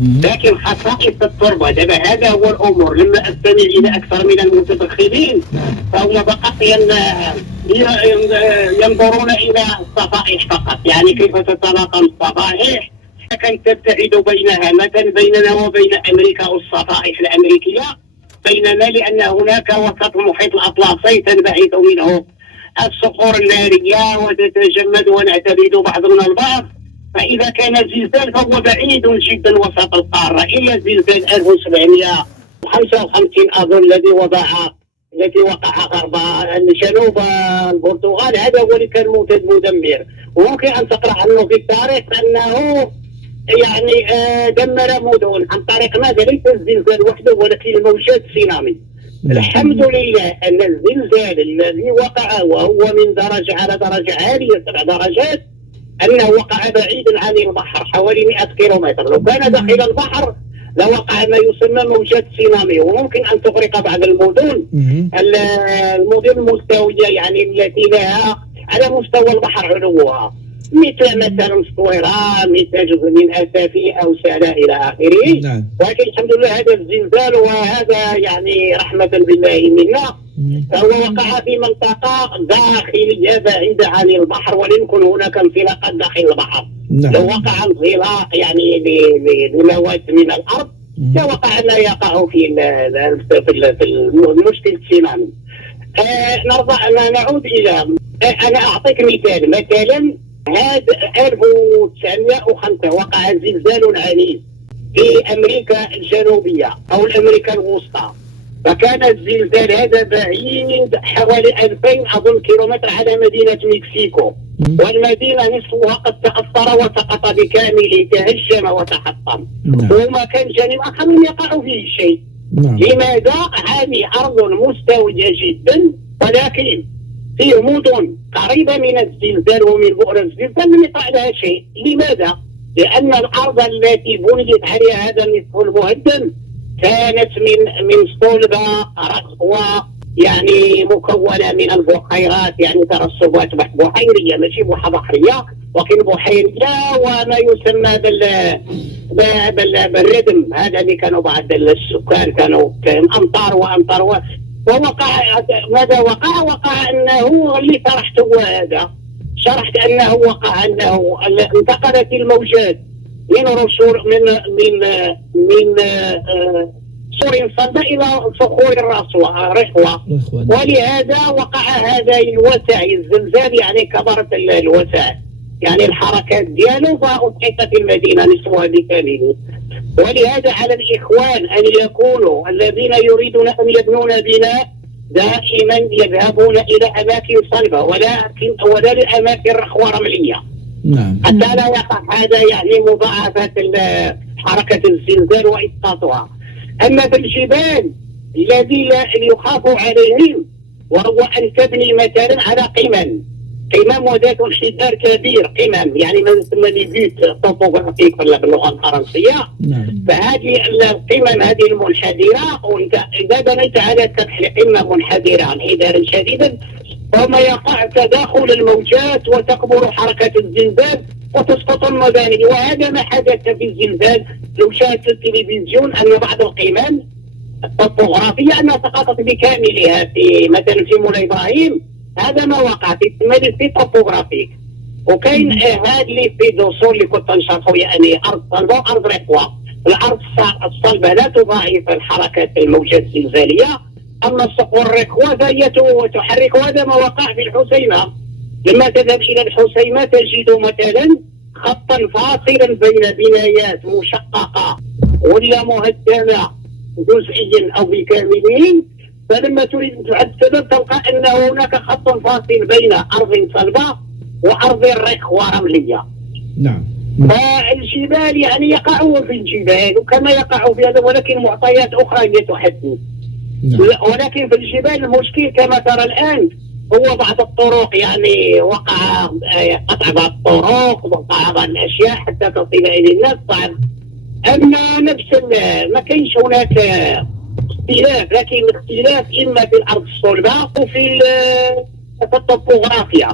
لكن خصائص التربة دابا هذا هو الأمور. لما أستمع إلى أكثر من المتدخلين فهم فقط ينظرون إلى الصفائح فقط، يعني كيف تتلاقى الصفائح، كانت تبتعد بينها مثلا بيننا وبين أمريكا والصفائح الأمريكية بيننا، لأن هناك وسط محيط الأطلسي تنبعث منه الصخور النارية وتتجمد ونعتمد بعضنا البعض. فإذا كان زلزال فهو بعيد جدا وسط القارة، إلا زلزال 1755 أظن الذي وقع غرب جنوب البرتغال، هذا هو اللي كان مدمر. وممكن أن تقرأ عنه في التاريخ أنه يعني دمر مدن عن طريق ماذا؟ ليس الزلزال وحده ولكن الموجات السينامي. الحمد لله أن الزلزال الذي وقع وهو من درجة على درجة عالية 7 درجات أنه وقع بعيدا عن البحر حوالي 100 كيلومتر. لو كان داخل البحر لوقع ما يسمى موجات سينامي، وممكن أن تغرق بعض المدن المستوية، يعني التي لها على مستوى البحر علوها، مثل سطويرة، مثل جزء من أسافي أو سالة إلى آخره. ولكن الحمد لله هذا الزلزال وهذا يعني رحمة بالله منا فهو وقع في منطقة داخلية بعيدة عن البحر، ولم يكن هناك انطلاقات داخل البحر. لو وقع انطلاق يعني لمواد من الأرض لوقع لا يقع في المشكل السينامي. نعود إلى أنا أعطيك مثلا هذا 1905 وقع زلزال عنيف في أمريكا الجنوبية أو أمريكا الوسطى، فكان الزلزال هذا بعيد حوالي 2000 أظن كيلومتر على مدينة مكسيكو، والمدينة نصفها قد تأثر وسقط بكامله، تهشم وتحطم، وما كان جانب آخر لم يقع فيه شيء. لماذا؟ هذه أرض مستوية جدا، ولكن في مدن قريبة من الزلزال ومن بؤر الزلزال لم يقع لها شيء. لماذا؟ لأن الأرض التي بنيت عليها هذا النصف المهدم كانت من صلبة رخوة، يعني مكونة من البحيرات، يعني ترسبات بحيرية ماشي بحرية ولكن بحيرية، وما يسمى بالردم، هذا اللي كانوا بعض السكان كانوا أمطار وأمطار ووقع ماذا وقع؟ وقع أنه اللي شرحت أنه وقع أنه انتقلت الموجات من رسول من سور صلبة إلى صخور رخوة، ولهذا وقع هذا الوسع الزلزال، يعني كبرت الوسع، يعني الحركات ديالو فأسقطت المدينة نصفها بكامله. ولهذا على الإخوان أن يكونوا الذين يريدون أن يبنون بناء دائما يذهبون إلى أماكن صلبة ولا لأماكن رخوة رملية، حتى لا يقع هذا يعني مضاعفة حركة الزلزال وإسقاطها. أما في الجبال الذي يخاف عليهم وهو أن تبني مثلا على قمم وذات انحدار كبير، قمم يعني ما يسمى ليفيت توبوغرافيك باللغة الفرنسية. فهذه القمم هذه المنحدرة، إذا بنيت على سطح قمة منحدرة انحدارا شديدا فما يقع تداخل الموجات وتكبر حركة الزلزال وتسقط المباني. وهذا ما حدث في الزلزال. لو شاهدت التلفزيون أن بعض القمم الطبوغرافية أنها سقطت بكاملها في مثلا في مولاي إبراهيم، هذا ما وقع في في طوبوغرافيك. وكاين هذا اللي في دصور اللي كنت نشرحه، يعني أرض صلبة وأرض رخوة. الأرض الصلبة لا تضاعف الحركات الموجات الزلزالية، أما الصخور الرخوة فهي تحرك. وهذا ما وقع في الحسيمة. لما تذهب إلى الحسيمة تجد مثلا خطا فاصلا بين بنايات مشققة ولا مهدمة جزئيا أو بكامله، فلما تريد تعد سبب تلقى أن هناك خط فاصل بين أرض صلبة وأرض رخوة رملية. فالجبال يعني يقعون في الجبال وكما يقع في هذا، ولكن معطيات أخرى هي تحدد. ولكن في الجبال المشكل كما ترى الآن هو بعض الطرق، يعني وقع قطع بعض الطرق، وقع بعض الأشياء حتى تصل إلى الناس صعب. أما نفس ما كاينش هناك اختلاف، لكن الاختلاف إما في الأرض الصلبة وفي الطبوغرافيا.